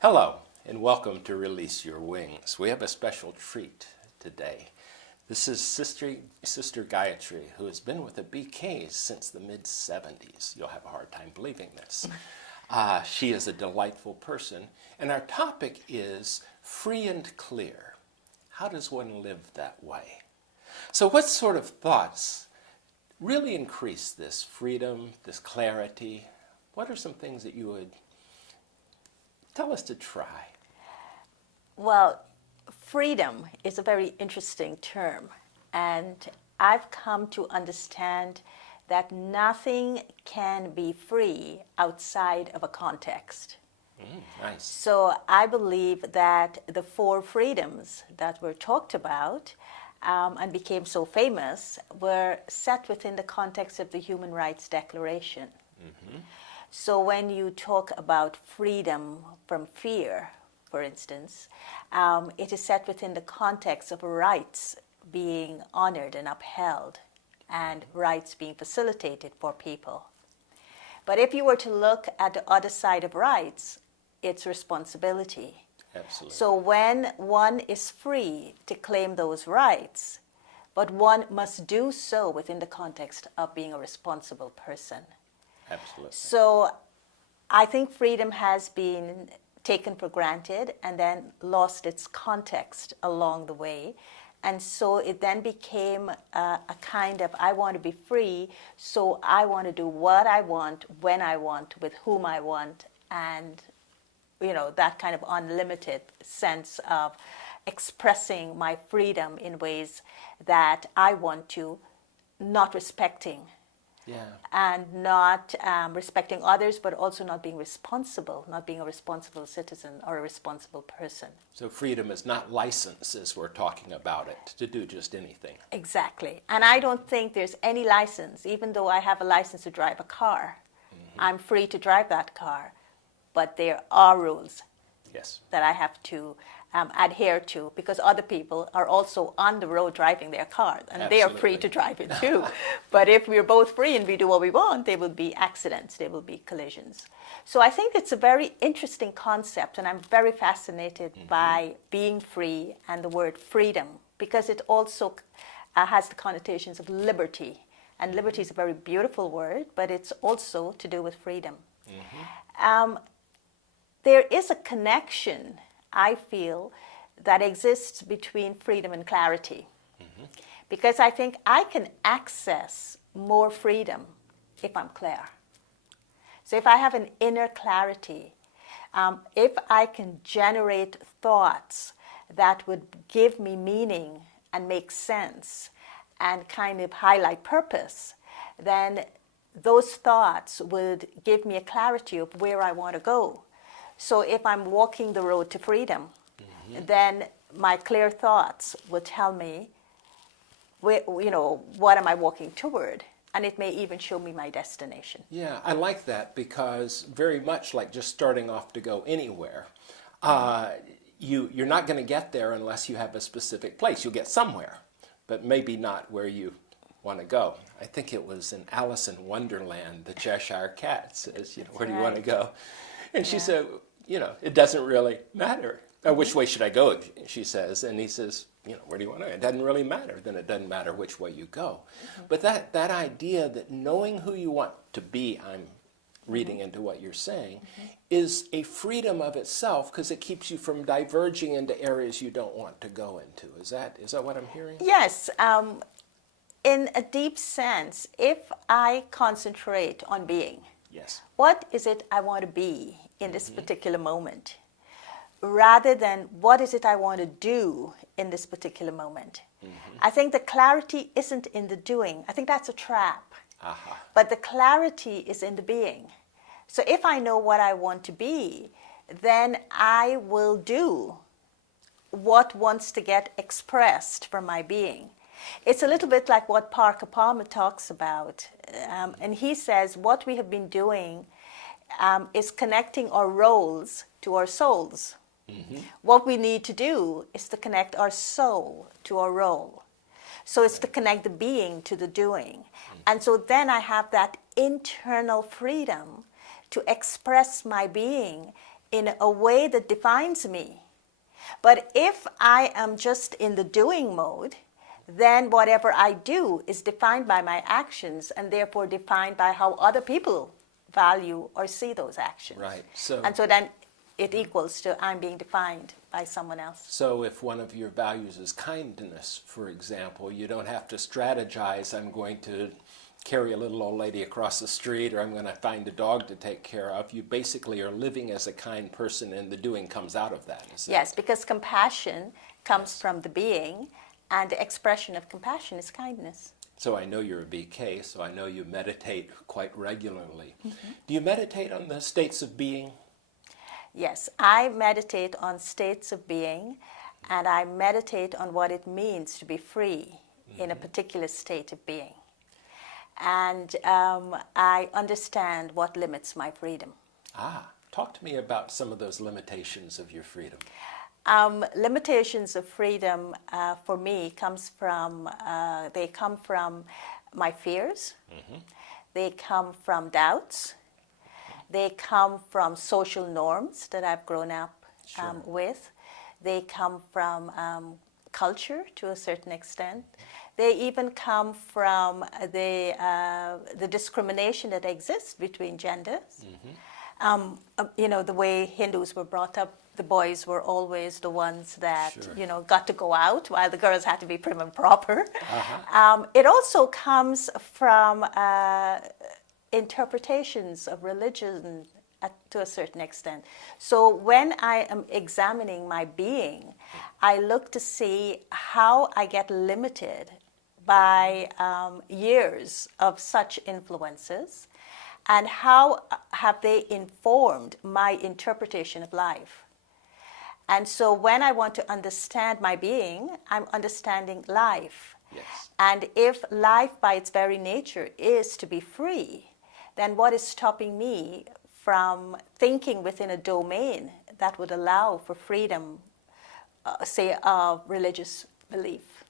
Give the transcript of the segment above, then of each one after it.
Hello, and welcome to Release Your Wings. We have a special treat today. This is Sister Gayatri, who has been with the BKs since the mid-70s. You'll have a hard time believing this. She is a delightful person, and our topic is free and clear. How does one live that way? So what sort of thoughts really increase this freedom, this clarity? What are some things that you would tell us to try? Well, freedom is a very interesting term, and I've come to understand that nothing can be free outside of a context. Nice. So I believe that the four freedoms that were talked about and became so famous were set within the context of the Human Rights Declaration. So when you talk about freedom from fear, for instance, it is set within the context of rights being honored and upheld and rights being facilitated for people. But if you were to look at the other side of rights, it's responsibility. Absolutely. So when one is free to claim those rights, but one must do so within the context of being a responsible person. Absolutely. So I think freedom has been taken for granted and then lost its context along the way. And so it then became a kind of, I want to be free, so I want to do what I want, when I want, with whom I want, and that kind of unlimited sense of expressing my freedom in ways that I want to, not respecting. Yeah. And not respecting others, but also not being responsible, not being a responsible citizen or a responsible person. So freedom is not license as we're talking about it, to do just anything. Exactly. And I don't think there's any license, even though I have a license to drive a car. I'm free to drive that car, but there are rules Yes. that I have to adhere to, because other people are also on the road driving their cars, and they are free to drive it too. But if we're both free and we do what we want, there will be accidents, there will be collisions. So I think it's a very interesting concept, and I'm very fascinated by being free and the word freedom, because it also has the connotations of liberty. And liberty is a very beautiful word, but it's also to do with freedom. There is a connection, I feel, that exists between freedom and clarity. Because I think I can access more freedom if I'm clear. So if I have an inner clarity, if I can generate thoughts that would give me meaning and make sense and kind of highlight purpose, then those thoughts would give me a clarity of where I want to go. So if I'm walking the road to freedom, then my clear thoughts will tell me, what am I walking toward? And it may even show me my destination. Yeah, I like that, because very much like just starting off to go anywhere, you're not going to get there unless you have a specific place. You'll get somewhere, but maybe not where you want to go. I think it was in Alice in Wonderland, the Cheshire Cat says, where do you want to go? And she said, it doesn't really matter. Which way should I go, she says. And he says, where do you want to go? It doesn't really matter. Then it doesn't matter which way you go. But that idea that knowing who you want to be, I'm reading into what you're saying, is a freedom of itself, because it keeps you from diverging into areas you don't want to go into. Is that what I'm hearing? Yes. In a deep sense, if I concentrate on being, yes, what is it I want to be in this particular moment, rather than what is it I want to do in this particular moment. I think the clarity isn't in the doing. I think that's a trap. But the clarity is in the being. So if I know what I want to be, then I will do what wants to get expressed from my being. It's a little bit like what Parker Palmer talks about. And he says what we have been doing is connecting our roles to our souls. What we need to do is to connect our soul to our role. So it's to connect the being to the doing. And so then I have that internal freedom to express my being in a way that defines me. But if I am just in the doing mode, then whatever I do is defined by my actions and therefore defined by how other people value or see those actions. Right. And so then it equals to I'm being defined by someone else. So if one of your values is kindness, for example, you don't have to strategize, I'm going to carry a little old lady across the street, or I'm going to find a dog to take care of. You basically are living as a kind person, and the doing comes out of that. Yes, because compassion comes from the being, and the expression of compassion is kindness. So I know you're a BK, so I know you meditate quite regularly. Do you meditate on the states of being? Yes, I meditate on states of being, and I meditate on what it means to be free in a particular state of being. And I understand what limits my freedom. Talk to me about some of those limitations of your freedom. Limitations of freedom for me they come from my fears, they come from doubts, they come from social norms that I've grown up with, they come from culture to a certain extent. They even come from the discrimination that exists between genders. The way Hindus were brought up, the boys were always the ones that, got to go out while the girls had to be prim and proper. It also comes from interpretations of religion to a certain extent. So when I am examining my being, I look to see how I get limited by years of such influences, and how have they informed my interpretation of life. And so when I want to understand my being, I'm understanding life. Yes. And if life by its very nature is to be free, then what is stopping me from thinking within a domain that would allow for freedom, say, of religious belief?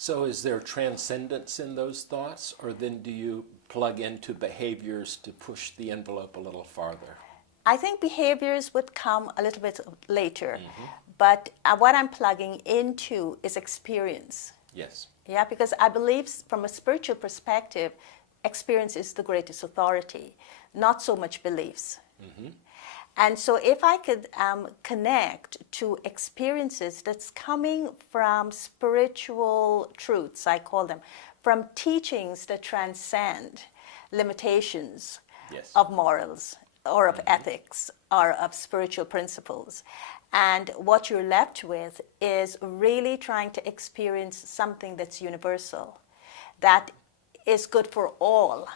So is there transcendence in those thoughts, or then do you plug into behaviors to push the envelope a little farther? I think behaviors would come a little bit later, but what I'm plugging into is experience. Yes. Yeah, because I believe from a spiritual perspective, experience is the greatest authority, not so much beliefs. And so if I could connect to experiences that's coming from spiritual truths, I call them, from teachings that transcend limitations of morals or of ethics or of spiritual principles. And what you're left with is really trying to experience something that's universal, that is good for all,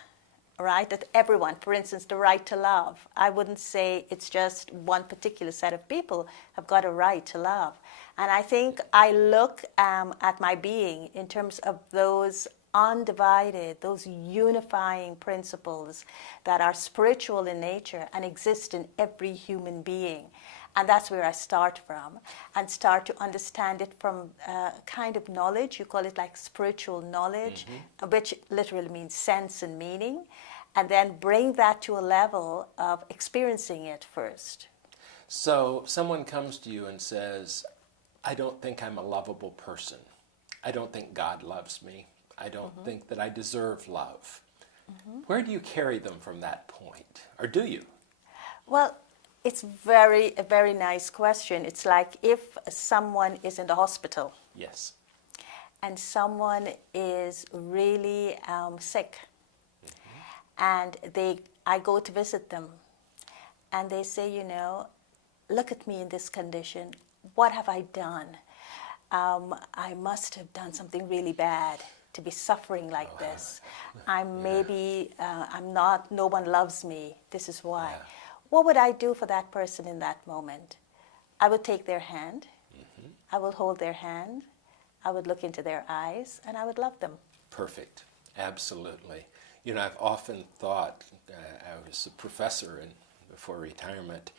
right? That everyone, for instance, the right to love. I wouldn't say it's just one particular set of people have got a right to love. And I think I look at my being in terms of those undivided, those unifying principles that are spiritual in nature and exist in every human being. And that's where I start from, and start to understand it from kind of knowledge. You call it like spiritual knowledge, which literally means sense and meaning, and then bring that to a level of experiencing it first. So someone comes to you and says, I don't think I'm a lovable person. I don't think God loves me. I don't think that I deserve love. Where do you carry them from that point? Or do you? Well, it's a very nice question. It's like if someone is in the hospital. Yes. And someone is really sick. And I go to visit them. And they say, look at me in this condition. What have I done? I must have done something really bad to be suffering like this. No one loves me. This is why. Yeah. What would I do for that person in that moment? I would take their hand. I would hold their hand. I would look into their eyes, and I would love them. Perfect. Absolutely. I've often thought, I was a professor before retirement,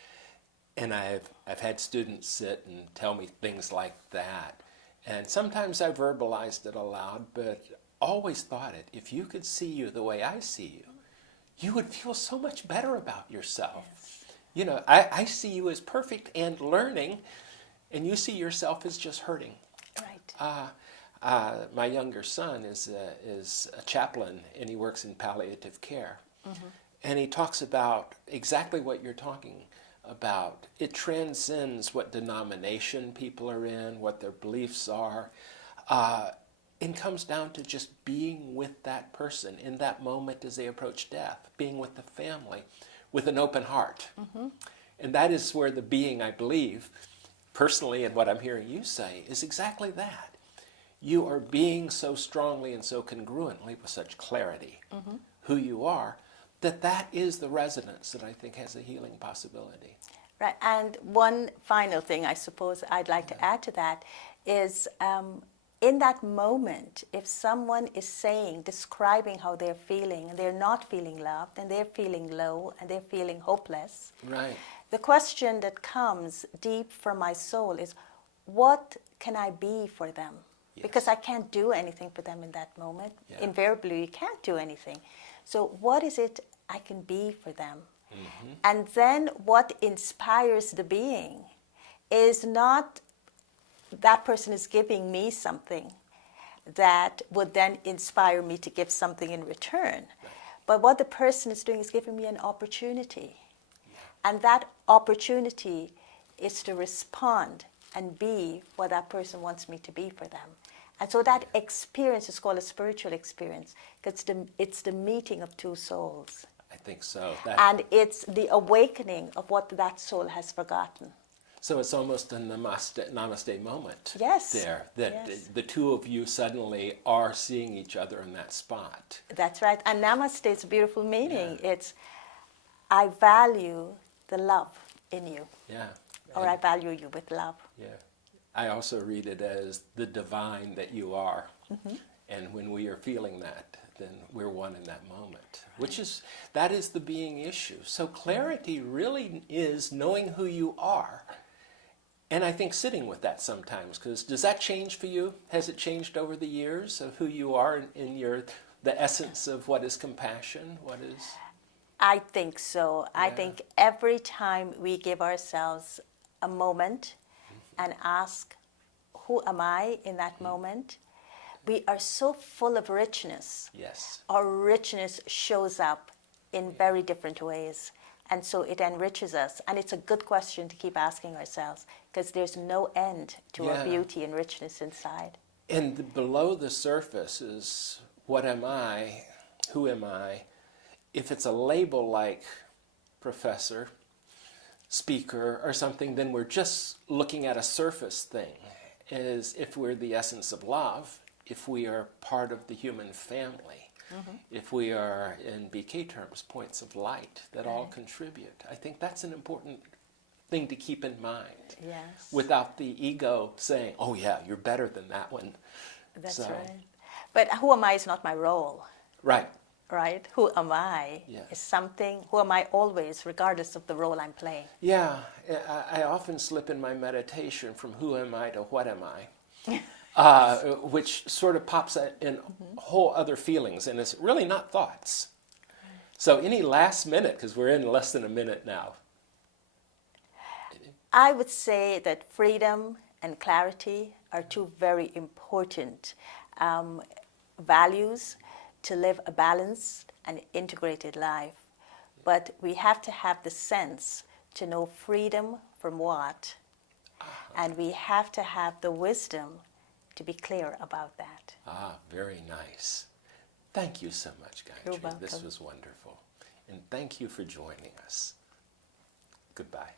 and I've had students sit and tell me things like that. And sometimes I verbalized it aloud, but always thought it. If you could see you the way I see you, you would feel so much better about yourself. Yes. You know, I see you as perfect and learning, and you see yourself as just hurting. Right. My younger son is a chaplain, and he works in palliative care. And he talks about exactly what you're talking about. It transcends what denomination people are in, what their beliefs are. It comes down to just being with that person in that moment as they approach death, being with the family with an open heart. And that is where the being, I believe, personally, and what I'm hearing you say, is exactly that. You are being so strongly and so congruently with such clarity who you are, that is the resonance that I think has a healing possibility. Right. And one final thing I suppose I'd like to add to that is in that moment, if someone is describing how they're feeling, and they're not feeling loved, and they're feeling low, and they're feeling hopeless, Right. the question that comes deep from my soul is, what can I be for them? Yes. Because I can't do anything for them in that moment. Yeah. Invariably, you can't do anything. So what is it I can be for them? And then what inspires the being is not that person is giving me something that would then inspire me to give something in return. Right. But what the person is doing is giving me an opportunity. And that opportunity is to respond and be what that person wants me to be for them. And so that experience is called a spiritual experience, because it's the meeting of two souls. I think so. And it's the awakening of what that soul has forgotten. So it's almost a namaste moment. Yes. There, that Yes. the two of you suddenly are seeing each other in that spot. That's right. And namaste is a beautiful meaning. Yeah. It's, I value the love in you, Yeah. or I value you with love. Yeah. I also read it as the divine that you are. And when we are feeling that, then we're one in that moment. That is the being issue. So clarity really is knowing who you are. And I think sitting with that sometimes, because does that change for you? Has it changed over the years of who you are in the essence of what is compassion? What is... I think so. I think every time we give ourselves a moment and ask, who am I in that moment? We are so full of richness. Yes. Our richness shows up in very different ways. And so it enriches us. And it's a good question to keep asking ourselves, because there's no end to our beauty and richness inside. And below the surface is, what am I? Who am I? If it's a label like professor, speaker, or something, then we're just looking at a surface thing. As if we're the essence of love, if we are part of the human family, if we are, in BK terms, points of light that all contribute. I think that's an important thing to keep in mind. Yes. Without the ego saying, oh yeah, you're better than that one. That's So- right. But who am I is not my role, Right. right? Who am I Yeah. is something, who am I always, regardless of the role I'm playing. Yeah, I often slip in my meditation from who am I to what am I, which sort of pops in whole other feelings, and it's really not thoughts. So any last minute, because we're in less than a minute now. I would say that freedom and clarity are two very important values to live a balanced and integrated life. But we have to have the sense to know freedom from what, and we have to have the wisdom to be clear about that. Very nice. Thank you so much, Gayatri. You're welcome. This was wonderful. And thank you for joining us. Goodbye.